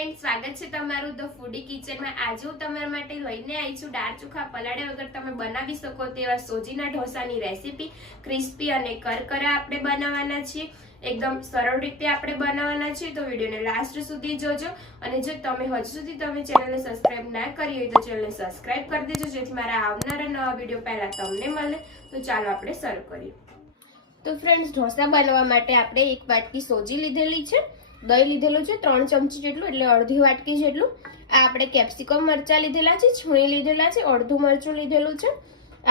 Friend, સ્વાગત છે તમારું ધ ફૂડી કિચનમાં। આજે હું તમારા માટે લઈને આવી છું દાળ ચોખા પલાળ્યા વગર તમે બનાવી શકો તેવા સોજીના ઢોસાની રેસીપી। ક્રિસ્પી અને કરકરા આપણે બનાવવાના છીએ। એકદમ સરળ રીતે આપણે બનાવવાના છીએ, તો વિડીયોને લાસ્ટ સુધી જોજો। અને જો તમે હજુ સુધી તમે ચેનલને સબસ્ક્રાઇબ ના કરી હોય તો ચેનલને સબસ્ક્રાઇબ કરી દેજો, જેથી મારા આવનારા નવા વિડીયો પહેલા તમને મળે। તો ચાલો આપણે શરૂ કરીએ। તો ફ્રેન્ડ્સ, ઢોસા બનાવવા માટે આપણે એક વાટકી સોજી લીધેલી છે, દહીં લીધેલું છે 3 ચમચી જેટલું, એટલે અડધી વાટકી જેટલું। આ આપણે કેપ્સિકમ મરચા લીધેલા છે, છીણી લીધેલા છે, અડધું મરચું લીધેલું છે,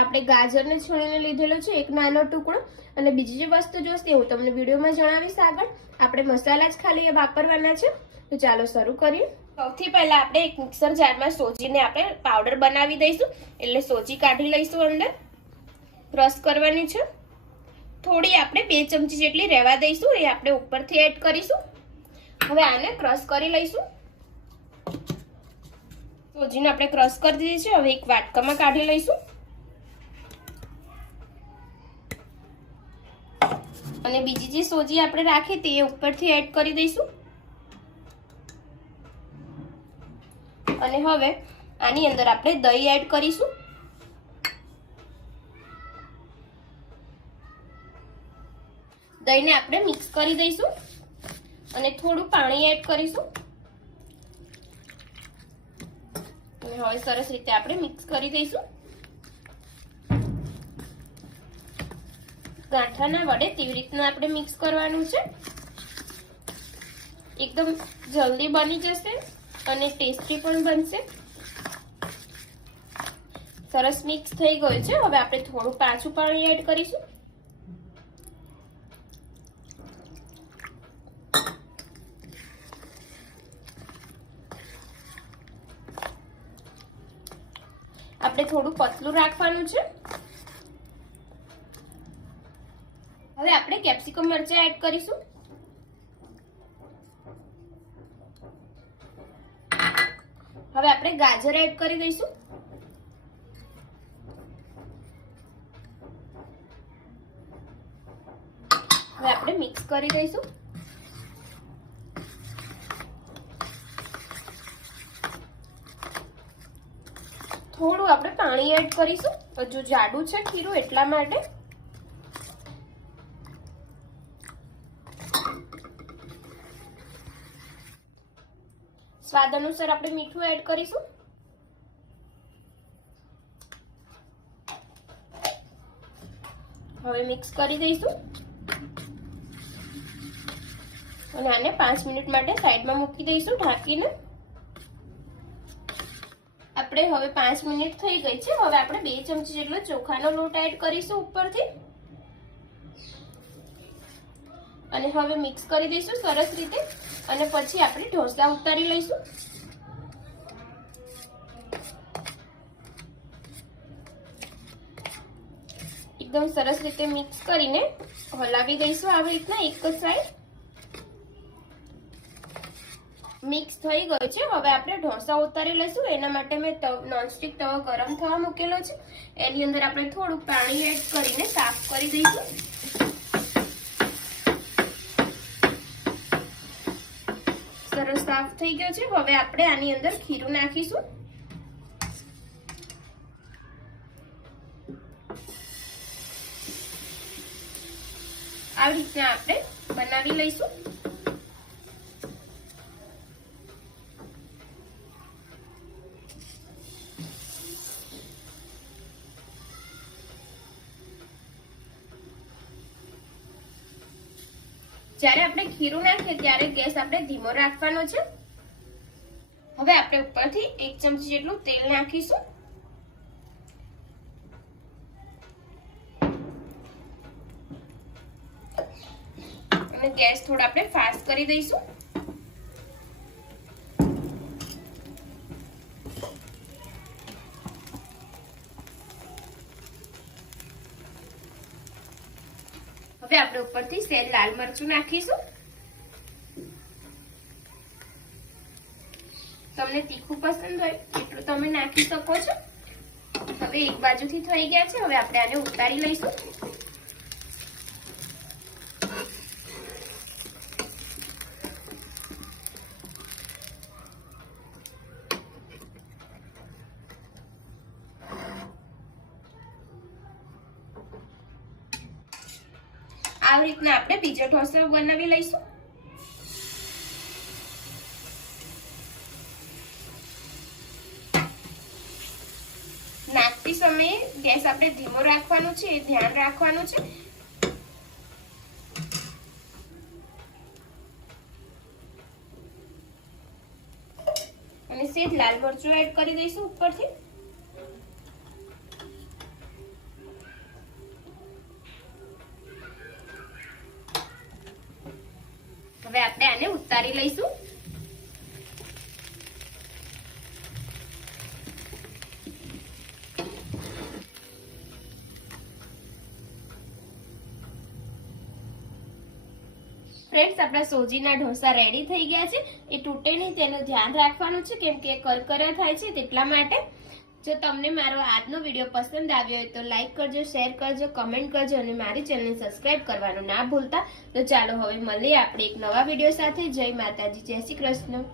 આપણે ગાજરને છીણીને લીધેલો છે એક નાનો ટુકડો। અને બીજી જે વસ્તુ જોઈશે હું તમને વિડીયોમાં જણાવીશ આગળ। આપણે મસાલા જ ખાલી વાપરવાના છે। તો ચાલો શરૂ કરીએ। સૌથી પહેલા આપણે એક મિક્સર જારમાં સોજીને આપણે પાવડર બનાવી દઈશું, એટલે સોજી કાઢી લઈશું, અંદર ક્રશ કરવાની છે। થોડી આપણે 2 ચમચી જેટલી રહેવા દઈશું, એ આપણે ઉપરથી એડ કરીશું। હવે આને ક્રશ કરી લઈશું। સોજીને આપણે ક્રશ કરી દીધી છે, હવે એક વાટકામાં કાઢી લઈશું અને બીજી જે સોજી આપણે રાખી તે ઉપરથી એડ કરી દઈશું। અને હવે આની અંદર આપણે દહીં એડ કરીશું। દહીંને આપણે મિક્સ કરી દઈશું અને થોડું પાણી એડ કરીશું અને હવે સરસ રીતે આપણે મિક્સ કરી દઈશું। ગાંઠા ના વડે તેવી રીતના આપણે મિક્સ કરવાનું છે। એકદમ જલ્દી બની જશે અને ટેસ્ટી પણ બનશે। સરસ મિક્સ થઈ ગયું છે, હવે આપણે થોડું પાછું પાણી એડ કરીશું। આપણે થોડું પતલું રાખવાનું છે। હવે આપણે કેપ્સિકમ મરચા એડ કરીશું। હવે આપણે ગાજર એડ કરી દઈશું। હવે આપણે મિક્સ કરી દઈશું। થોડું આપણે પાણી એડ કરીશું, હજુ જાડું છે ખીરું એટલા માટે। સ્વાદ અનુસાર આપણે મીઠું એડ કરીશું। હવે મિક્સ કરી દઈશું અને આને 5 મિનિટ માટે સાઈડમાં મૂકી દઈશું ઢાંકીને। આપણે હવે 5 મિનિટ થઈ ગઈ છે, હવે આપણે 2 ચમચી જેટલો ચોખાનો લોટ એડ કરીશું ઉપરથી અને હવે મિક્સ કરી દઈશું સરસ રીતે અને પછી આપણે ઢોસા ઉતારી લઈશું। એકદમ સરસ રીતે મિક્સ કરીને હલાવી દઈશું આવી રીતના એક જ સાઈડ। મિક્સ થઈ ગયું છે, હવે આપણે ઢોસા ઉતારી લઈશું। એના માટે મેં નોનસ્ટિક તવો ગરમ થવા મૂકેલો છે, એની અંદર આપણે થોડું પાણી એડ કરીને સાફ કરી દઈશું। સરસ સાફ થઈ ગયો છે, હવે આપણે આની અંદર ખીરું નાખીશું। આવી રીતના આપણે બનાવી લઈશું। જ્યારે આપણે ખીરું નાખીએ ત્યારે ગેસ આપણે ધીમો રાખવાનો છે। હવે આપણે ઉપરથી 1 ચમચી જેટલું તેલ નાખીશું અને ગેસ થોડો આપણે ફાસ્ટ કરી દઈશું। હવે આપણે ઉપરથી સેજ લાલ મરચું નાખીશું। તમને તીખું પસંદ હોય એટલું તમે નાખી શકો છો। હવે એક બાજુથી થઈ ગયા છે, હવે આપણે આને ઉતારી લઈશું। આવી રીતના આપણે બીજો ઢોસો બનાવી લઈશું। નાખતી સમયે ગેસ આપણે ધીમો રાખવાનો છે, એ ધ્યાન રાખવાનું છે। અને સેજ લાલ મરચું એડ કરી દઈશું ઉપરથી। હવે આપણે આને ઉતારી લઈશું। ફ્રેન્ડ્સ, આપણા સોજીના ઢોસા રેડી થઈ ગયા છે। એ તૂટે નહીં તેનું ધ્યાન રાખવાનું છે, કેમ કે કરકરા થાય છે તેટલા માટે। જો તમને મારો આજનો વિડીયો પસંદ આવ્યો હોય તો લાઈક કરજો, શેર કરજો, કમેન્ટ કરજો અને મારી ચેનલને સબસ્ક્રાઇબ કરવાનું ના ભૂલતા। તો ચાલો હવે મળીએ આપણે એક નવા વિડીયો સાથે। જય માતાજી, જય શ્રી કૃષ્ણ।